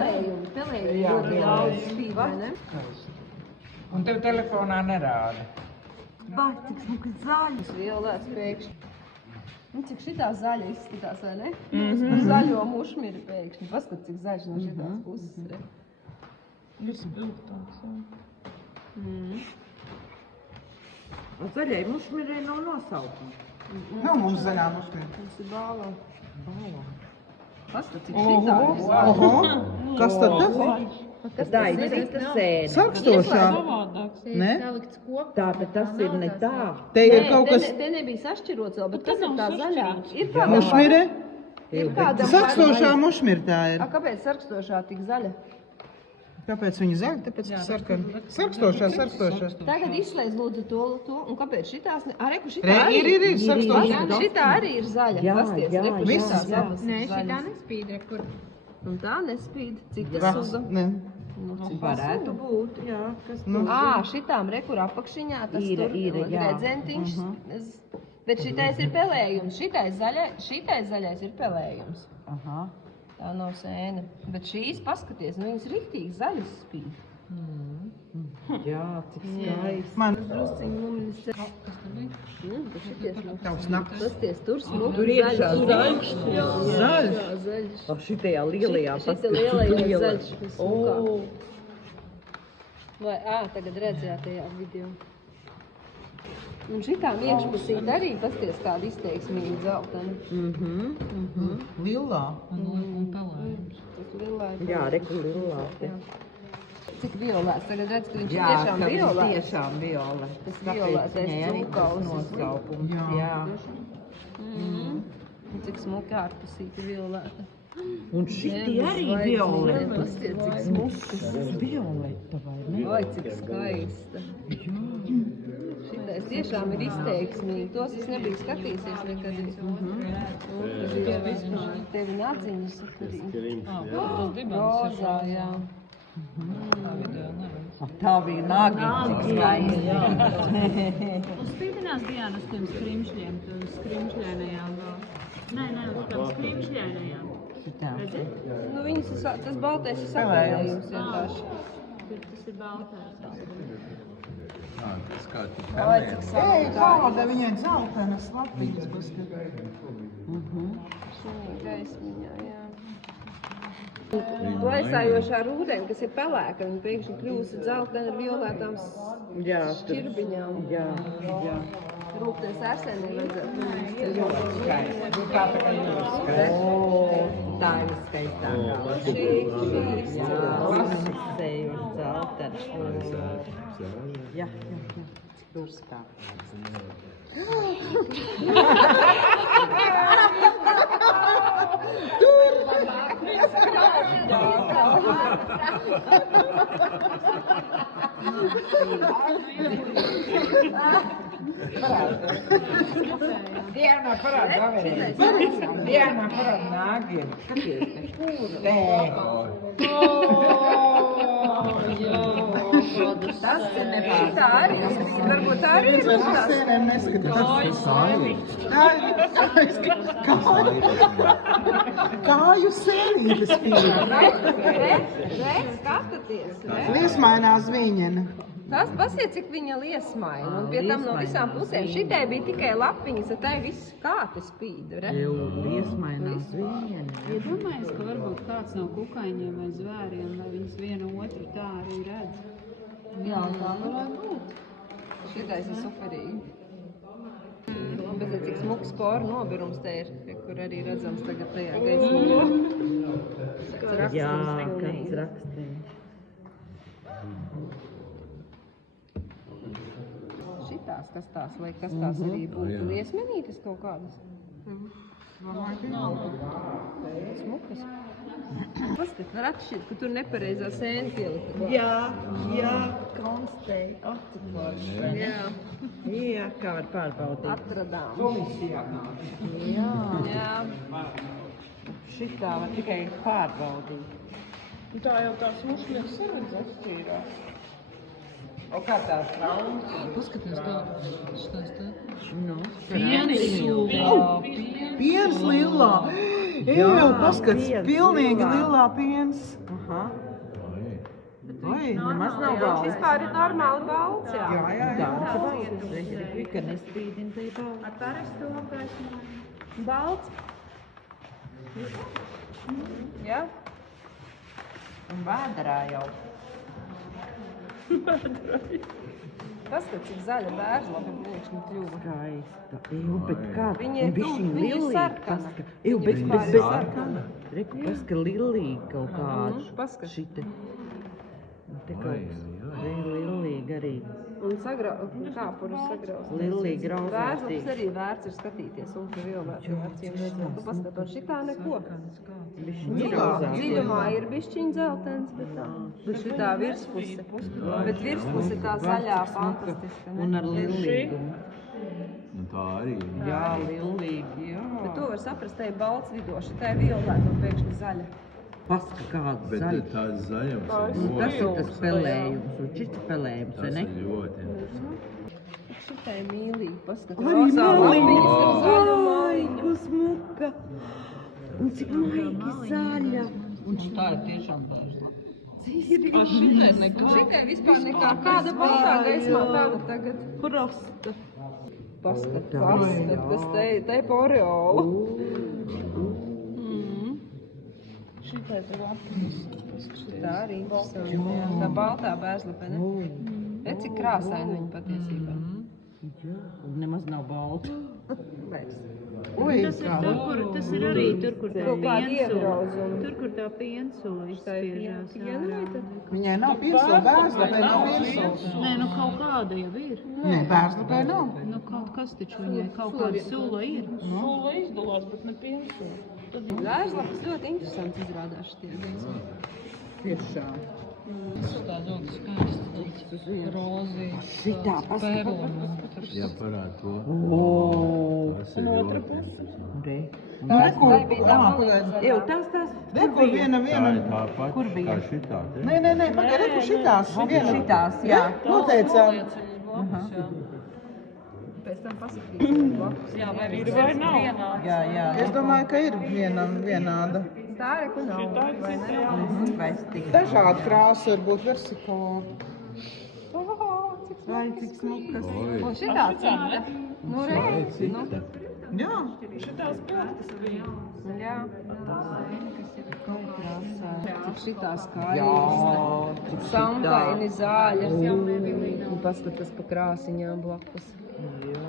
pelējumi ļoti daudz spīd, vai ne? Un tev telefonā nerāda. Bet, cik smuki zaļas violēts pēkšņi. Nu, cik šitā zaļa izskatās, vai ne? Zaļo mušmiri pēkšņi. Paskat, cik zaļš no šitās puses. Viss bilgtāks, jā. Zaļai mušmirei nav nosaukuma. Nav mums zaļā mušmira. Tas ir bālā. Paskat, cik Oho, kas tad tas ir? Tā ir cita sēne. Sarkstošā. Savādāks. Ne? Tā, bet tas ir ne tā. Te ir kaut kas... Te nebija sašķirots vēl, bet kas ir tā zaļā? Ir Mušmire? kādam... Sarkstošā mušmira tā ir. A, kāpēc sarkstošā tik zaļa? Kāpēc viņa zaļa? Tāpēc, ka sarkana. Sarkstošā. Tagad izslēdz lūdzu to, un kāpēc šitās ne... A, reku, šitā Re, arī ir, sarkstošā. Šitā arī ir zaļa. Pasties, reku, Visas šitās abas ir Nē, šitā zaļas. nespīd, kur. Un tā nespīd. Cita suga. Ne. Varētu būt, jā. Kas Šitām rekur apakšiņā, tas Ir, tur jā. gredzentiņš. Bet šitais ir pelējums. Šitais zaļais ir pelējums. Aha. Tā nav sēna. Bet šīs, paskaties, nu viņas riktīgi zaļas spīd. Jā, cik skaisti. Man Drusciņi mumiņas. Kas tur bija? tavs nakts. Pasties, tur smuki. Tur iekšā zaļš. Zaļš. Zaļš. O, šitajā lielajā Šita lielajā zaļš. Vai, tagad redzējāt tajā video. Un šitām iekšpusīt arī, pasties, kāda izteiksmīga dzeltena. Lilā. Un pelējums. Tas lilais. Jā, reku lilā. Cik violēts, tagad redz, ka viņš ir Jā, tiešām tas ir violēts. tiešām violets. Tas violetais Viņai arī tas cūkausis. nosaukums. Jā. Un cik smuki ārpusīti violēta. Un šitie arī violeti. Pasties, cik smuki. Violeta vai ne? Vai, cik skaista. Šitais tiešām ir izteiksmīgi. Tos es nebiju skatīsies nekad. Tad ir tevi nadziņas sakarīgi. Tas dibens ir Rozā, jā. tā video neredz. Tā bija nagi, cik skaisti. Uz spīdinās Diana uz tiem skrimšļiem, skrimšļēnajām vēl. Nē, uz tām skrimšļēnajām. Šitā. Redzi? Nu, viņas, tas baltais ir sapēlējums vienkārši. Tas ir baltās. Vai, cik Ei, sākā. kāda viņai dzeltenas lapiņas, paskat. Šī gaismiņā, jā. Plaisājošā rūdēm, kas ir pelēka, viņa pēkšņi kļūsi dzeltena ar violētām Jā, šķirbiņām. jā. Rūpties ēsēnī vajadzētu. Tā tā kā jūs. O, tā ir skaistā. Šī Klasisējoši dzeltena. Jā. Cik durskā. Diana parāda gaverēs. Diana parāda nāgiem. Tē. Tas ir nepārāk. Tā arī, varbūt tā arī ir. Tas sēnēm neskatās. Kāju sēnītes pīra. Redz, skatāties. Liesmainā zviņena. Tas pasiet, cik viņa liesmaina. Un pie tam no visām pusēm. Šitai bija tikai lapiņas, tad tai viss kāte spīd. Liesmainās viņiem. Iedomājies, ka varbūt kāds no kukaiņiem vai zvēriem, vai viņas vienu otru tā arī redz. Jā, tā varētu būt. Šitais ir superīgi. Bet tad cik smuks sporu nobirums te ir, kur arī redzams tagad tajā gaismiņā. Jā, kāds rakstīns. Šitās, kas tās, vai kas tās arī būtu liesmenītes kaut kādas? Smukas. Paskat, var atšķirt, ka tur nepareizā sēna pielika. Jā, konstēji, atcikloši. Jā, kā var pārbaudīt. Atradām. Jā. Šitā var tikai pārbaudīt. Tā jau tās mušļas saredzes tīrā. O kā tās traumas? Paskaties, kā šitais te. Nu, Piens lilā. Piens lilā. paskats, pilnīgi lilā piens. Aha. Oi, Nemaz nav Viņš balts. vispār ir normāli balts, jā. jā. Dārta balts. Reģi, ka nespīdina tai balts. Ar parastu apgaismojumu. Balts. Jā. Un vēderā jau. Paskats, cik zaļa bērzlapa pēkšņi kļuva. Skaista. Eju, bet kā? Viņa ir bišķiņ viņa ir lilīga, sarkana. paska. Eju, bet vispār ir sarkana. Reku, paska lilīga kaut kāda. Paskat. Šite. Un te kaut kas. Lilīga arī. Un kāpurus sagrauz. Lilīga Bērzlapas rauzētīga. arī vērts ir skatīties ultravioletā acīm redzot. Tu paskat, un šitā neko. Bišķiņ rauzētīga. Dziļumā ir bišķiņ dzeltens, bet tā. Bet šitā virspuse. Bet virspuse tā zaļā fantastiska. Ne? Un ar lilīgumu. Un tā arī. Jā, lilīgi, jā. Bet to var saprast, te ir balts vidū, šitā ir violēta un pēkšņi zaļa. Paska kāda Bet zaļa. tāds zaļums Tas ir tas spēlējums, un šis ir spēlējums, vai Tas ne? ir ļoti interesanti. Šitai mīlīgi, paskat, Arī rozā mīlīgi. lapiņas ar zaļu Ai, mājiņu. ko smuka. Un cik maigi zaļa. Un tā ir tiešām bērzla. Šitai nekā. Šitai vispār nekā. Kāda baltā gaismā tāda tagad? Prosta. Paskat, kas te pa oreolu. Šitai ir labi. Tā arī interesanti. Tā baltā bērzlapa, ne? Redz, cik krāsaini viņa patiesībā. Jā, un nemaz nav balta. Vairs. Oi, Tas ir tur, kur, tas ir arī tur, kur tā Kaut kāda piensula. iebrauzuma. Tur, kur tā piensula izspiežās ārā. viņai nav piensola, bērzlapai nav piensols. Nē, nu kaut kāda jau ir. Nē, bērzlapai nav. Nu kaut kas taču viņai, kaut kāda sula ir. Sula izdalās, bet ne piensola. Bērzlapas ļoti interesants izrādās šitie gaismi. Tiešām. Tas tā ļoti skaisti. Rozīts. Šitā, Perlaments. Ja parāda to. Tas ir ļoti interesanti. Re. Tā neko. Tā bija tā malīga. Eju, tās. Neko viena. Tā ir tā pati, Kur bija? kā šitā. te. Nē, pagaid, reku šitās. Viena. Šitās, jā. Noteicām. Pēc tam pasatīsim blakus. Jā, vai ir vai nav? Jā. Es domāju, ka ir vienāda. Tā reku nav, vai ne? Vaistīga. Dažādi krāsa varbūt versikola. Vai, cik smukas. Oi, Un šitā cita. Nu, redz, nu. Jā. Jā. Cik šitā Jā, skaista. cik Sambaini zāļas. Un paskatas pa krāsiņām blakus. Jā.